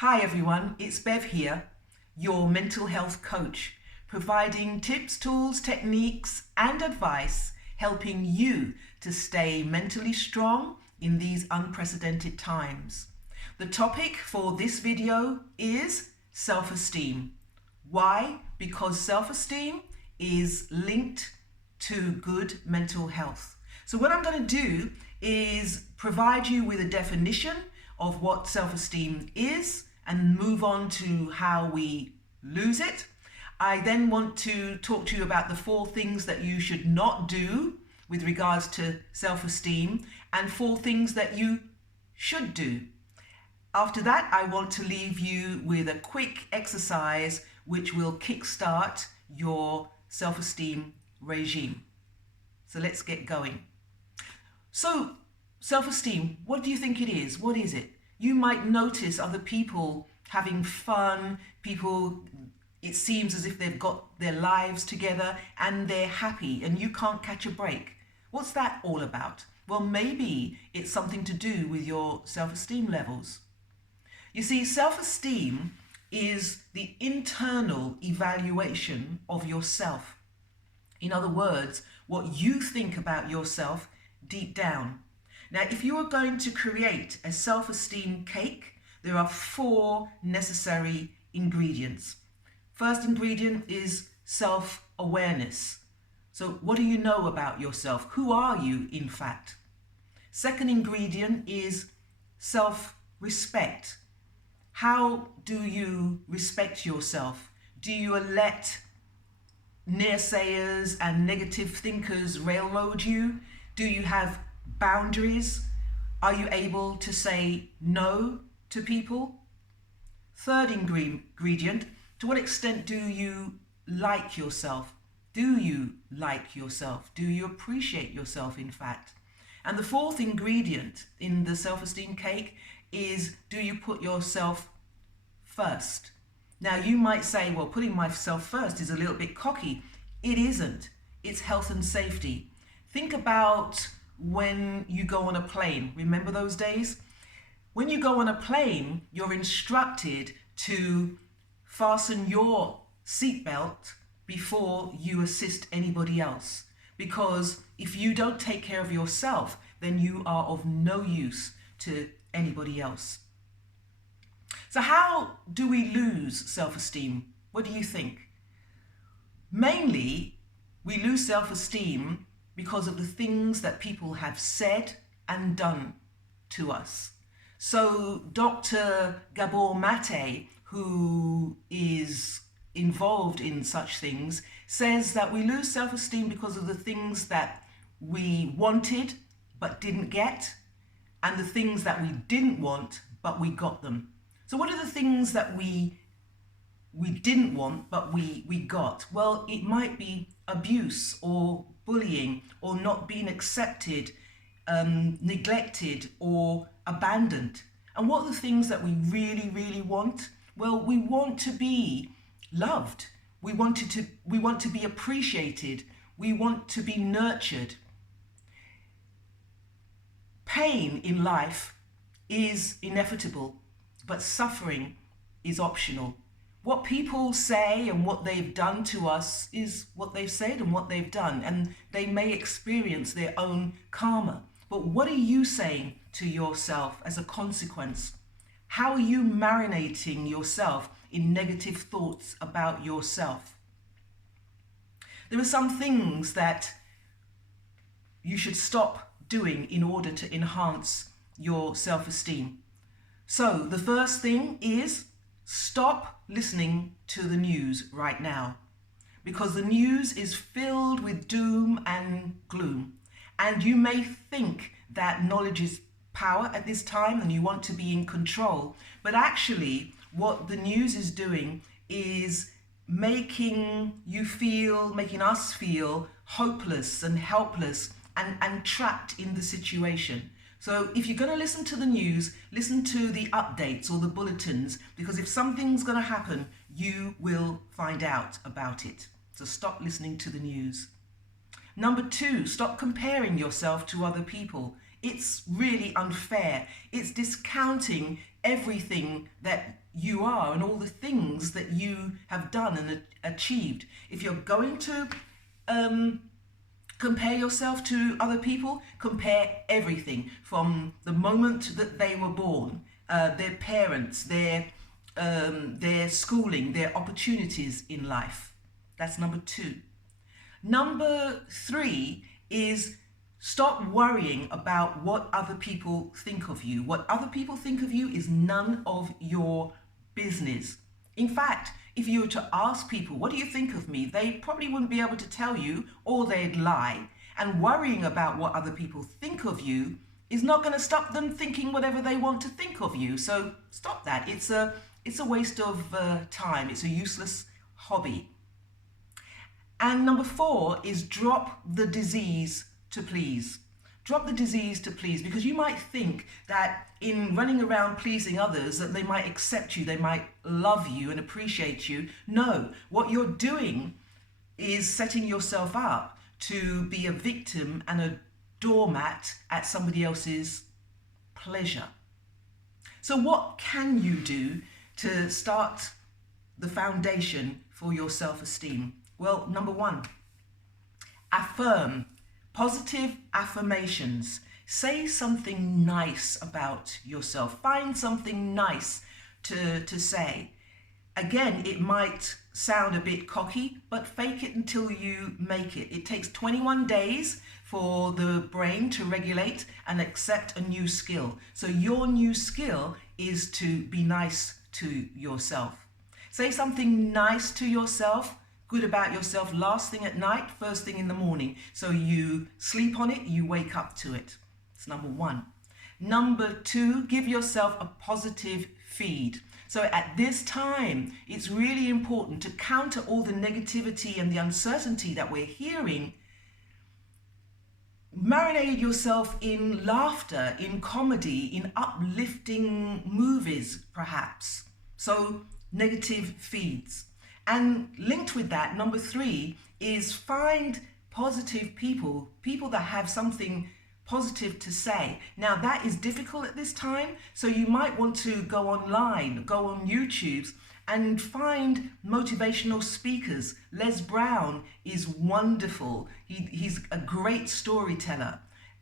Hi everyone, it's Bev here, your mental health coach, providing tips, tools, techniques and advice, helping you to stay mentally strong in these unprecedented times. The topic for this video is self-esteem. Why? Because self-esteem is linked to good mental health. So what I'm going to do is provide you with a definition of what self-esteem is and move on to how we lose it. I then want to talk to you about the 4 things that you should not do with regards to self-esteem and 4 things that you should do. After that, I want to leave you with a quick exercise which will kickstart your self-esteem regime. So let's get going. So, self-esteem, what do you think it is? What is it? You might notice other people having fun, it seems as if they've got their lives together and they're happy and you can't catch a break. What's that all about? Well, maybe it's something to do with your self-esteem levels. You see, self-esteem is the internal evaluation of yourself. In other words, what you think about yourself deep down. Now, if you are going to create a self-esteem cake, there are 4 necessary ingredients. First ingredient is self-awareness. So what do you know about yourself? Who are you, in fact? Second ingredient is self-respect. How do you respect yourself? Do you let naysayers and negative thinkers railroad you? Do you have boundaries? Are you able to say no to people? Third ingredient, to what extent do you like yourself? Do you like yourself? Do you appreciate yourself, in fact? And the 4th ingredient in the self-esteem cake is, do you put yourself first? Now you might say, well, putting myself first is a little bit cocky. It isn't. It's health and safety. Think about when you go on a plane. Remember those days? When you go on a plane, you're instructed to fasten your seatbelt before you assist anybody else. Because if you don't take care of yourself, then you are of no use to anybody else. So how do we lose self-esteem? What do you think? Mainly, we lose self-esteem because of the things that people have said and done to us. So Dr. Gabor Mate, who is involved in such things, says that we lose self-esteem because of the things that we wanted but didn't get, and the things that we didn't want but we got them. So what are the things that we didn't want but we got? Well, it might be abuse or bullying or not being accepted, neglected or abandoned. And what are the things that we really want? Well, we want to be loved. We want to be appreciated. We want to be nurtured. Pain in life is inevitable, but suffering is optional. What people say and what they've done to us is what they've said and what they've done, and they may experience their own karma. But what are you saying to yourself as a consequence? How are you marinating yourself in negative thoughts about yourself? There are some things that you should stop doing in order to enhance your self-esteem. So the first thing is, stop listening to the news right now, because the news is filled with doom and gloom. And you may think that knowledge is power at this time and you want to be in control. But actually, what the news is doing is making us feel hopeless and helpless and trapped in the situation. So if you're going to listen to the news, listen to the updates or the bulletins, because if something's going to happen, you will find out about it. So stop listening to the news. Number 2, stop comparing yourself to other people. It's really unfair. It's discounting everything that you are and all the things that you have done and achieved. If you're going to compare yourself to other people, compare everything from the moment that they were born, their parents, their schooling, their opportunities in life. That's number 2. Number 3 is stop worrying about what other people think of you. What other people think of you is none of your business. In fact, if you were to ask people, what do you think of me? They probably wouldn't be able to tell you, or they'd lie. And worrying about what other people think of you is not going to stop them thinking whatever they want to think of you. So stop that. It's a waste of time. It's a useless hobby. And number 4 is drop the disease to please. Drop the disease to please, because you might think that in running around pleasing others that they might accept you, they might love you and appreciate you. No, what you're doing is setting yourself up to be a victim and a doormat at somebody else's pleasure. So what can you do to start the foundation for your self-esteem? Well, number 1, affirm. Positive affirmations. Say something nice about yourself. Find something nice to say. Again, it might sound a bit cocky, but fake it until you make it. It takes 21 days for the brain to regulate and accept a new skill. So your new skill is to be nice to yourself. Say something nice to yourself, good about yourself, last thing at night, first thing in the morning. So you sleep on it, you wake up to it. It's number 1. Number 2, give yourself a positive feed. So at this time, it's really important to counter all the negativity and the uncertainty that we're hearing. Marinate yourself in laughter, in comedy, in uplifting movies, perhaps. So negative feeds. And linked with that, number 3 is find positive people that have something positive to say. Now that is difficult at this time, so you might want to go online, go on YouTube and find motivational speakers. Les Brown is wonderful. He's a great storyteller.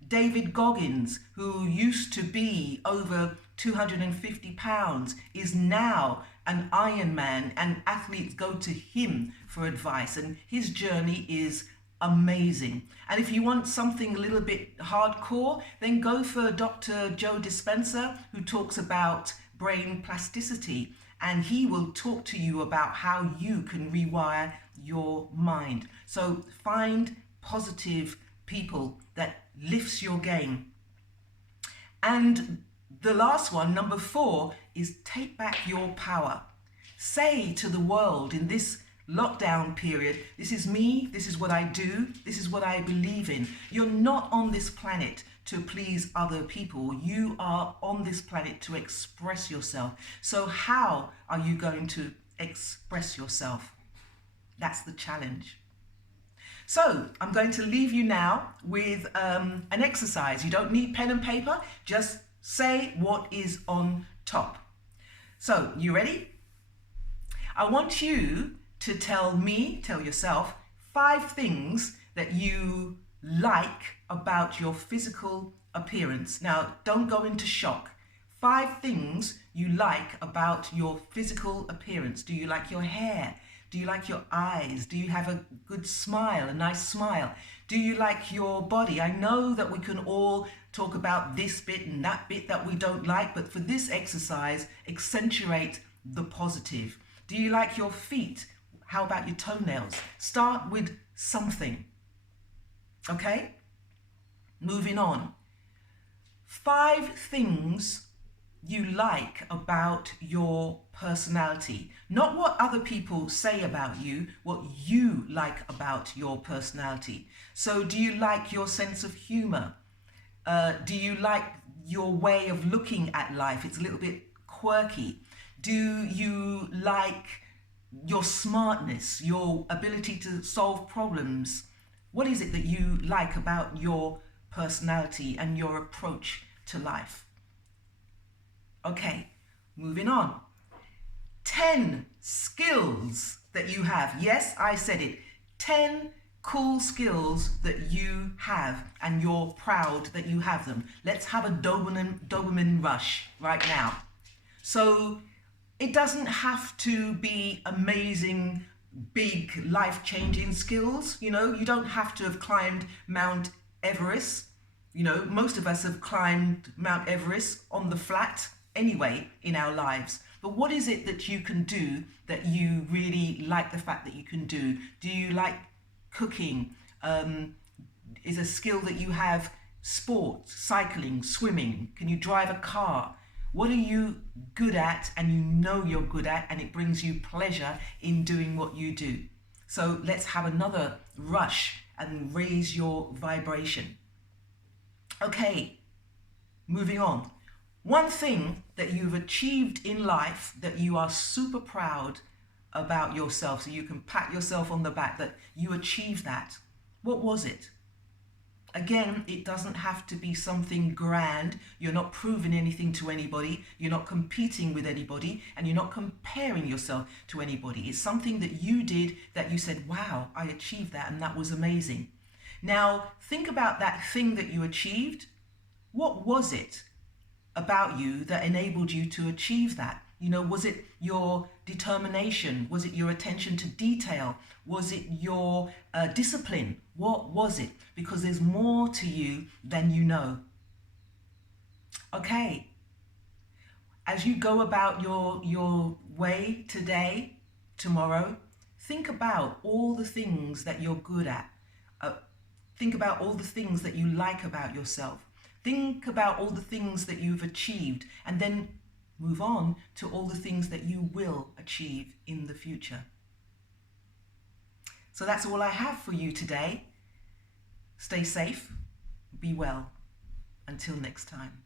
David Goggins, who used to be over 250 pounds, is now an Ironman, and athletes go to him for advice, and his journey is amazing. And if you want something a little bit hardcore, then go for Dr. Joe Dispenza, who talks about brain plasticity, and he will talk to you about how you can rewire your mind. So find positive people that lifts your game. And the last one, number 4, is take back your power. Say to the world in this lockdown period, this is me, this is what I do, this is what I believe in. You're not on this planet to please other people. You are on this planet to express yourself. So how are you going to express yourself? That's the challenge. So I'm going to leave you now with an exercise. You don't need pen and paper, just say what is on top. So, you ready? I want you to tell yourself 5 things that you like about your physical appearance. Now, don't go into shock. 5 things you like about your physical appearance. Do you like your hair? Do you like your eyes? Do you have a good smile, a nice smile? Do you like your body? I know that we can all talk about this bit and that bit that we don't like, but for this exercise, accentuate the positive. Do you like your feet? How about your toenails? Start with something. Okay? Moving on. 5 things you like about your personality. Not what other people say about you, what you like about your personality. So do you like your sense of humor? Do you like your way of looking at life? It's a little bit quirky. Do you like your smartness, your ability to solve problems? What is it that you like about your personality and your approach to life? Okay, Moving on. 10 skills that you have. Yes, I said it. 10 cool skills that you have and you're proud that you have them. Let's have a dopamine rush right now. So it doesn't have to be amazing, big, life-changing skills. You know, you don't have to have climbed Mount Everest. You know, most of us have climbed Mount Everest on the flat anyway in our lives. But what is it that you can do that you really like the fact that you can do? Do you like cooking? Is a skill that you have sport, cycling, swimming? Can you drive a car? What are you good at and you know you're good at and it brings you pleasure in doing what you do? So let's have another rush and raise your vibration. Okay, moving on. One thing that you've achieved in life that you are super proud about yourself, so you can pat yourself on the back that you achieved that. What was it? Again, it doesn't have to be something grand. You're not proving anything to anybody. You're not competing with anybody, and you're not comparing yourself to anybody. It's something that you did that you said, wow, I achieved that, and that was amazing. Now, think about that thing that you achieved. What was it about you that enabled you to achieve that? You know, was it your determination? Was it your attention to detail? Was it your discipline? What was it? Because there's more to you than you know. Okay, as you go about your way today, tomorrow, think about all the things that you're good at. Think about all the things that you like about yourself. Think about all the things that you've achieved, and then move on to all the things that you will achieve in the future. So that's all I have for you today. Stay safe, be well. Until next time.